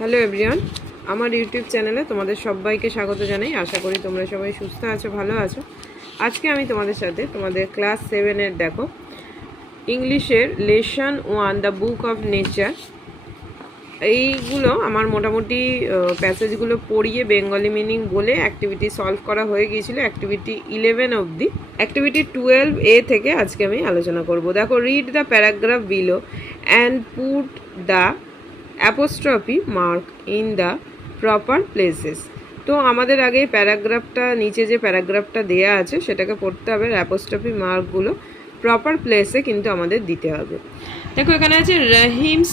Hello everyone, আমার YouTube চ্যানেলে তোমাদের সবাইকে স্বাগত জানাই। আশা করি তোমরা সবাই সুস্থ আছো, ভালো আছো। আজকে আমি তোমাদের সাথে তোমাদের ক্লাস 7-এর দেখো ইংলিশের lesson 1 the book of nature, এইগুলো আমার মোটামুটি প্যাসেজগুলো পড়িয়ে বেঙ্গলি মিনিং বলে অ্যাক্টিভিটি সলভ করা হয়ে গিয়েছিল অ্যাক্টিভিটি 11 অবধি। অ্যাক্টিভিটি 12A থেকে আজকে আমি আলোচনা করব। দেখো, read the paragraph below and put the apostrophe mark in the proper places. তো আমাদের আগে প্যারাগ্রাফটা, নিচে যে প্যারাগ্রাফটা দেয়া আছে সেটাকে পড়তে হবে, অ্যাপোস্ট্রফি মার্কগুলো প্রপার প্লেসে কিন্তু আমাদের দিতে হবে। দেখো, এখানে আছে রহিমস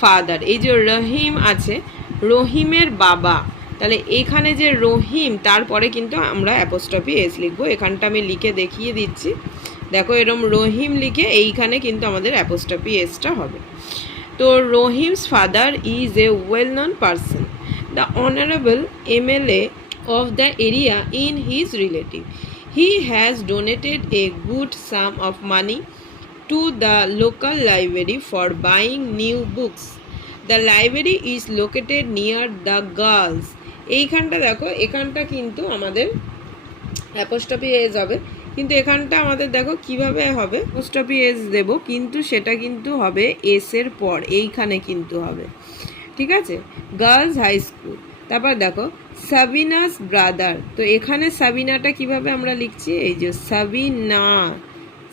ফাদার, এই যে রহিম আছে, রহিমের বাবা, তাহলে এখানে যে রহিম তারপরে কিন্তু আমরা অ্যাপোস্ট্রফি এস লিখবো। এখানটা আমি লিখে দেখিয়ে দিচ্ছি। দেখো, এরম রহিম লিখে এইখানে কিন্তু আমাদের অ্যাপোস্ট্রফি এসটা হবে। তো Rahim's father is a well known person, the honourable MLA of the area in his relative. He has donated a good sum of money to the local library for buying new books. The library is located near the girls. এইখানটা দেখো, এখানটা কিন্তু আমাদের apostrophe S হবে, কিন্তু এখানটা আমাদের দেখো কিভাবে হবে, অ্যাপোস্ট্রফি এস দেব, কিন্তু সেটা কিন্তু হবে এসের পর, এইখানে কিন্তু হবে, ঠিক আছে। Girls high school. তারপর দেখো সাবিনাস ব্রাদার, তো এখানে সাবিনাটা কিভাবে আমরা লিখছি, এই যে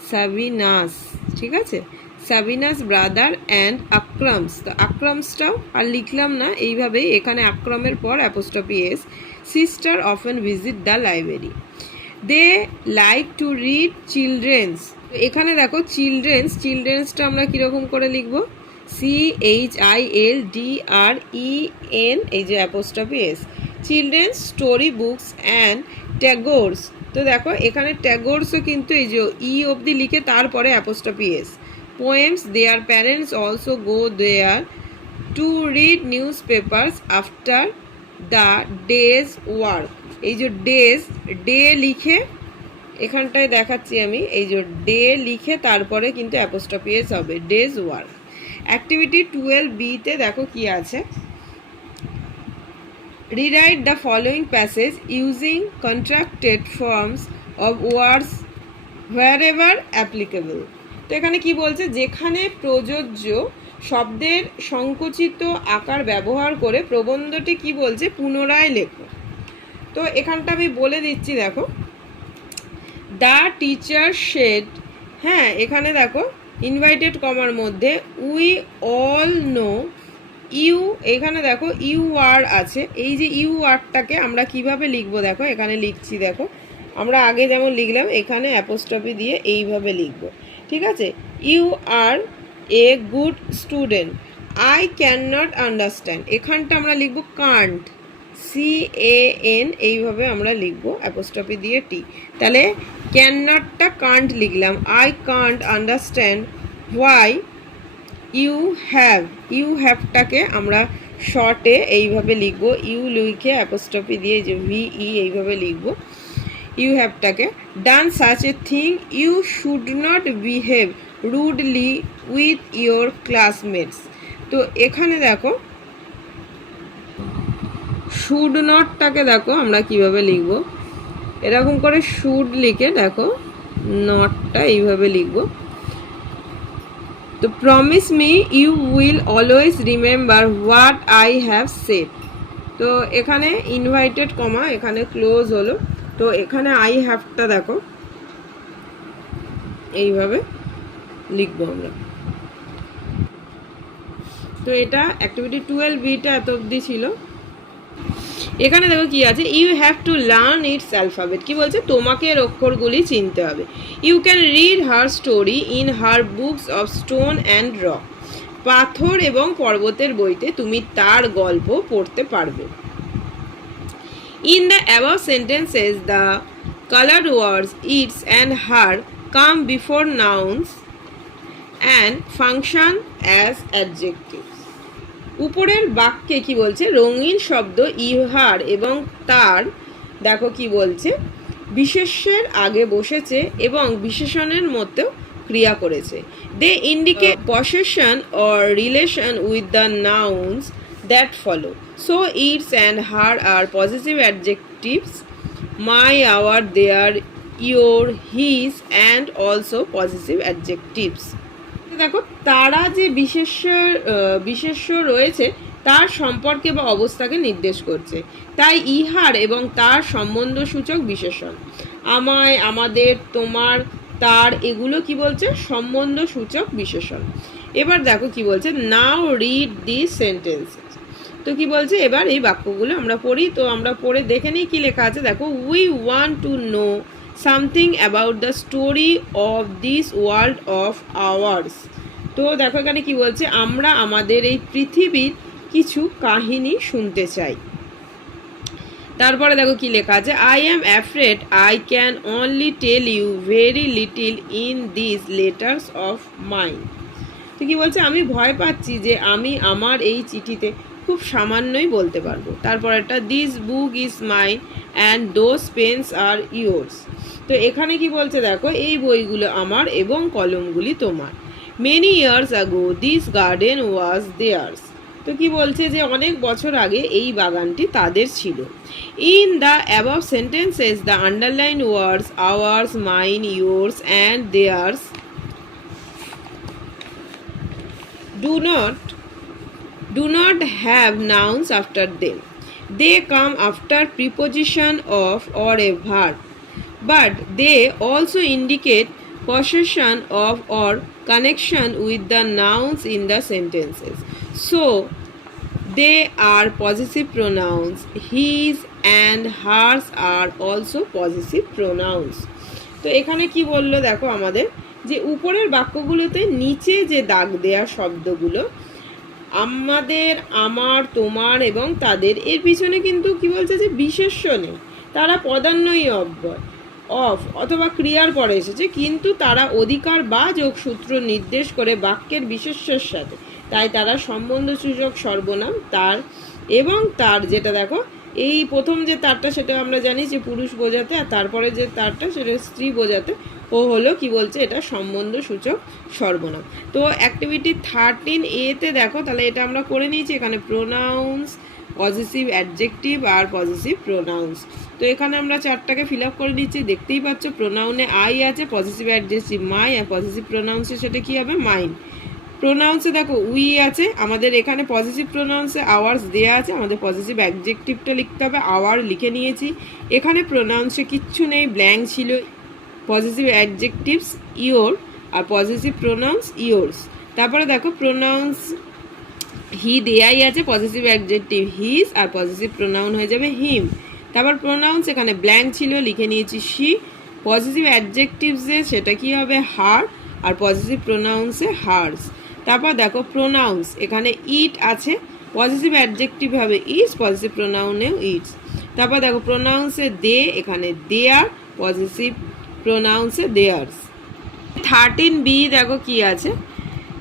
সাবিনাস, ঠিক আছে। সাবিনাস ব্রাদার অ্যান্ড আক্রমস, তো আক্রমসটাও আর লিখলাম না, এইভাবেই এখানে আক্রমের পর apostrophe S. Sister often visit the library. They like to read children's, এখানে দেখো চিলড্রেন্সটা আমরা কীরকম করে লিখবো, CHILDREN, এই যে apostrophe S. Children's story books and Tagore's, তো দেখো এখানে ট্যাগোরসও কিন্তু এই যে অবধি লিখে তারপরে apostrophe S. Poems, their parents also go there to read newspapers after the day's work, এই যে ডে লিখে এখানটায় দেখাচ্ছি আমি, এই যে ডে লিখে তারপরে কিন্তু অ্যাপোস্ট্রফি এস হবে, ডেজ ওয়ার্ক। অ্যাক্টিভিটি 12B-তে দেখো কি আছে, rewrite the following passage using contracted forms of words wherever applicable. তো এখানে কি বলছে, যেখানে প্রযোজ্য শব্দের সংকুচিত আকার ব্যবহার করে প্রবন্ধটি কি বলছে, পুনরায় লেখো। তো এখানটা আমি বলে দিচ্ছি, দেখো দ্য টিচার শেড, হ্যাঁ এখানে দেখো ইনভাইটেড কমার মধ্যে উই অল নো ইউ, এখানে দেখো ইউ আর আছে, এই যে ইউ আরটাকে আমরা কিভাবে লিখবো, দেখো এখানে লিখছি, দেখো আমরা আগে যেমন লিখলাম এখানে অ্যাপোস্ট্রফি দিয়ে এইভাবে লিখবো, ঠিক আছে। You are a good student, I can not understand, এখানটা আমরা লিখবো কান্ট, CAN, এইভাবে আমরা লিখবো অ্যাপোস্ট্রফি দিয়ে টি। তাহলে ক্যান নটটা কান্ট লিখলাম, I can't understand why you হ্যাভটাকে আমরা শর্টে এইভাবে লিখবো, ইউ লিখে অ্যাপোস্ট্রফি দিয়ে যে VE এইভাবে লিখবো ইউ হ্যাভটাকে। Done such a thing, you should not behave rudely with your classmates, তো এখানে দেখো শুড নটটাকে দেখো আমরা কিভাবে লিখবো, এরকম করে শুড লিখে দেখো নটটা এইভাবে লিখবো। তো promise me you will always remember what I have said, তো এখানে ইনভাইটেড কমা এখানে ক্লোজ হলো, তো এখানে আই হ্যাভটা দেখো এইভাবে লিখবো আমরা। তো এটা অ্যাক্টিভিটি 12B-টা এত অবধি ছিল। এখানে দেখো কি আছে, you have to learn its alphabet, কি বলছে, তোমাকে এর অক্ষরগুলি চিনতে হবে। You can read her story in her books of stone and rock, পাথর এবং পর্বতের বইতে তুমি তার গল্প পড়তে পারবে। In the above sentences the coloured words its and her come before nouns and function as adjectives. উপরের বাক্যে কি বলছে, রঙিন শব্দ ইহার এবং তার, দেখো কি বলছে, বিশেষ্যের আগে বসেছে এবং বিশেষণের মতো ক্রিয়া করেছে। They indicate possession or relation with the nouns that follow. So its and her are possessive adjectives. My, our, their, your, his and also possessive adjectives. দেখো তারা যে বিশেষ্য রয়েছে তার সম্পর্কে বা অবস্থাকে নির্দেশ করছে, তাই ইহার এবং তার সম্বন্ধসূচক বিশেষণ। আমায়, আমাদের, তোমার, তার, এগুলো কি বলছে? সম্বন্ধসূচক বিশেষণ। এবার দেখো কি বলছে, নাও রিড দিস সেন্টেন্সেস। তো কি বলছে, এবার এই বাক্যগুলো আমরা পড়ি। তো আমরা পড়ে দেখে নিই কি লেখা আছে। দেখো, we want to know something about the story of this world of hours. তো দেখো এখানে কি বলছে, আমরা আমাদের এই পৃথিবীর কিছু কাহিনী শুনতে চাই। তারপরে দেখো কি লেখা আছে, I am afraid I can only tell you very little in this letters of mine. তো কি বলছে, আমি ভয় পাচ্ছি যে আমি আমার এই চিঠিতে খুব সামান্যই বলতে পারবো। তারপর একটা, this book is mine and those pens are yours. তো এখানে কি বলছে দেখো, এই বইগুলো আমার এবং কলমগুলি তোমার। Many years ago this garden was theirs. তো কি বলছে যে অনেক বছর আগে এই বাগানটি তাদের ছিল। In the above sentences the underline words ours, mine, yours and theirs do not have nouns after them. They come after preposition of or a verb, but they also indicate possession of or connection with the nouns in the sentences. So they are possessive pronouns. His and hers are also possessive pronouns. তো এখানে কি বললো দেখো আমাদের, যে উপরের বাক্যগুলোতে নিচে যে দাগ দেয়া শব্দগুলো আমাদের, আমার, তোমার এবং তাদের, এর পিছনে কিন্তু কি বলছে যে বিশেষ্য নেই, তারা পদান্বয়ী অফ অথবা ক্রিয়ার পরে এসেছে, কিন্তু তারা অধিকার বা যোগসূত্র নির্দেশ করে বাক্যের বিশেষ্যের সাথে, তাই তারা সম্বন্ধসূচক সর্বনাম তার এবং তার। যেটা দেখো এই প্রথম যে তারটা সেটা আমরা জানি যে পুরুষ বোঝাতে, আর তারপরে যে তারটা সেটা স্ত্রী বোঝাতে, ও হলো কি বলছে, এটা সম্বন্ধসূচক সর্বনাম। তো অ্যাক্টিভিটি 13A-তে দেখো, তাহলে এটা আমরা করে নিয়েছি। এখানে প্রোনাউন্স, পজিটিভ অ্যাডজেক্টিভ আর পজিটিভ প্রোনাউন্স। তো এখানে আমরা চারটাকে ফিল আপ করে নিচ্ছি, দেখতেই পাচ্ছ। প্রোনাউনে আই আছে, পজিটিভ অ্যাডজেক্টিভ মাই, আর পজিটিভ প্রোনাউন্সে সেটা কি হবে, মাইন। প্রোনাউন্সে দেখো উই আছে, আমাদের এখানে পজিটিভ প্রোনাউন্সে আওয়ার্স দেওয়া আছে, আমাদের পজিটিভ অ্যাডজেক্টিভটা লিখতে হবে, আওয়ার লিখে নিয়েছি। এখানে প্রোনাউন্সে কিচ্ছু নেই, ব্ল্যাঙ্ক ছিল। পজিটিভ অ্যাডজেক্টিভস ইয়োর আর পজিটিভ প্রোনাউন্স ইয়োর্স। তারপরে দেখো প্রোনাউন্স হি দেয়াই আছে, পজিটিভ অ্যাডজেক্টিভ হিজ আর পজিটিভ প্রোনাউন হয়ে যাবে হিম। তারপর প্রোনাউন্স এখানে ব্ল্যাঙ্ক ছিল, লিখে নিয়েছি শি। পজিটিভ অ্যাডজেক্টিভসে সেটা কি হবে, হার, আর পজিটিভ প্রোনাউন্সে হার্স। তারপর দেখো প্রোনাউন্স এখানে ইট আছে, পজিটিভ অ্যাডজেক্টিভ হবে ইজ, পজিটিভ প্রোনাউনেও ইটস। তারপর দেখো প্রোনাউন্সে দে, এখানে দেয়ার, পজিটিভ প্রোনাউন্সে দেয়ার্স। 13B দেখো কি আছে,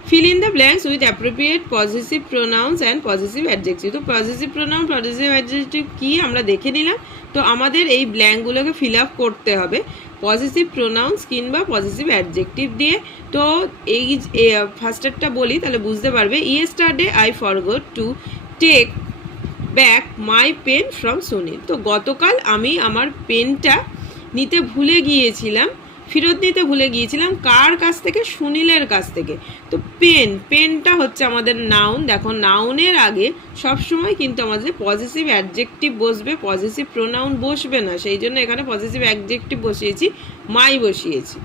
fill in the blanks with appropriate possessive pronouns and possessive adjectives. তো পজিটিভ প্রোনাউন, পজিটিভ অ্যাডজেক্টিভ কি আমরা দেখে নিলাম। তো আমাদের এই ব্ল্যাঙ্কগুলোকে ফিল আপ করতে হবে পজিটিভ প্রোনাউন্স কিংবা পজিটিভ অ্যাডজেক্টিভ দিয়ে। তো এই ফার্স্টেরটা বলি তাহলে বুঝতে পারবে। Yesterday I forgot to take back my pen from Sunil. তো গতকাল আমি আমার পেনটা নিতে ভুলে গিয়েছিলাম, ফেরত দিতে ভুলে গিয়েছিলাম, কার কাছ থেকে, সুনীলের কাছ থেকে। তো পেনটা হচ্ছে আমাদের নাউন। দেখো নাউনের আগে সবসময় কিন্তু আমাদের পজিটিভ অ্যাডজেক্টিভ বসবে, পজিটিভ প্রোনাউন বসবে না, সেই জন্য এখানে পজিটিভ অ্যাডজেক্টিভ বসিয়েছি, মাই বসিয়েছি।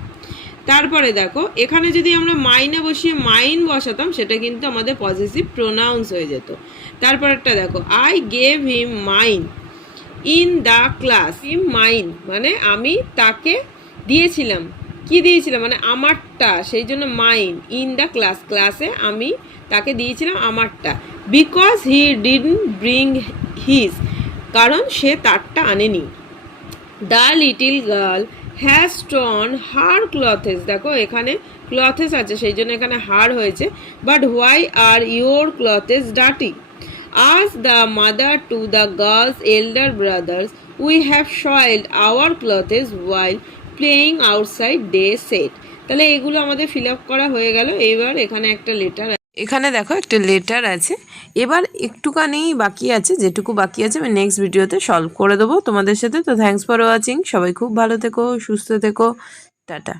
তারপরে দেখো এখানে যদি আমরা মাইনে বসিয়ে মাইন বসাতাম সেটা কিন্তু আমাদের পজিটিভ প্রোনাউন্স হয়ে যেত। তারপর একটা দেখো, I gave him mine in the class. Him mine মানে আমি তাকে দিয়েছিলাম, কি দিয়েছিলাম মানে আমারটা, সেই জন্য মাইন। ইন দ্য ক্লাস, ক্লাসে আমি তাকে দিয়েছিলাম আমারটা। Because he didn't bring his, কারণ সে তারটা আনেনি। The little girl has torn her clothes, দেখো এখানে ক্লথেস আছে সেই জন্য এখানে হার হয়েছে। But why are your clothes dirty? আজ the mother to the girl's elder brothers we have soiled our clothes while playing outside, they said. তাহলে এগুলো আমাদের ফিল আপ করা হয়ে গেল। এবার এখানে একটা লেটার, এখানে দেখো একটা লেটার আছে। এবার একটুখানি বাকি আছে, যেটুকু বাকি আছে আমি নেক্সট ভিডিওতে সলভ করে দেবো তোমাদের সাথে। তো থ্যাঙ্কস ফর ওয়াচিং, সবাই খুব ভালো থেকো, সুস্থ থেকো, টাটা।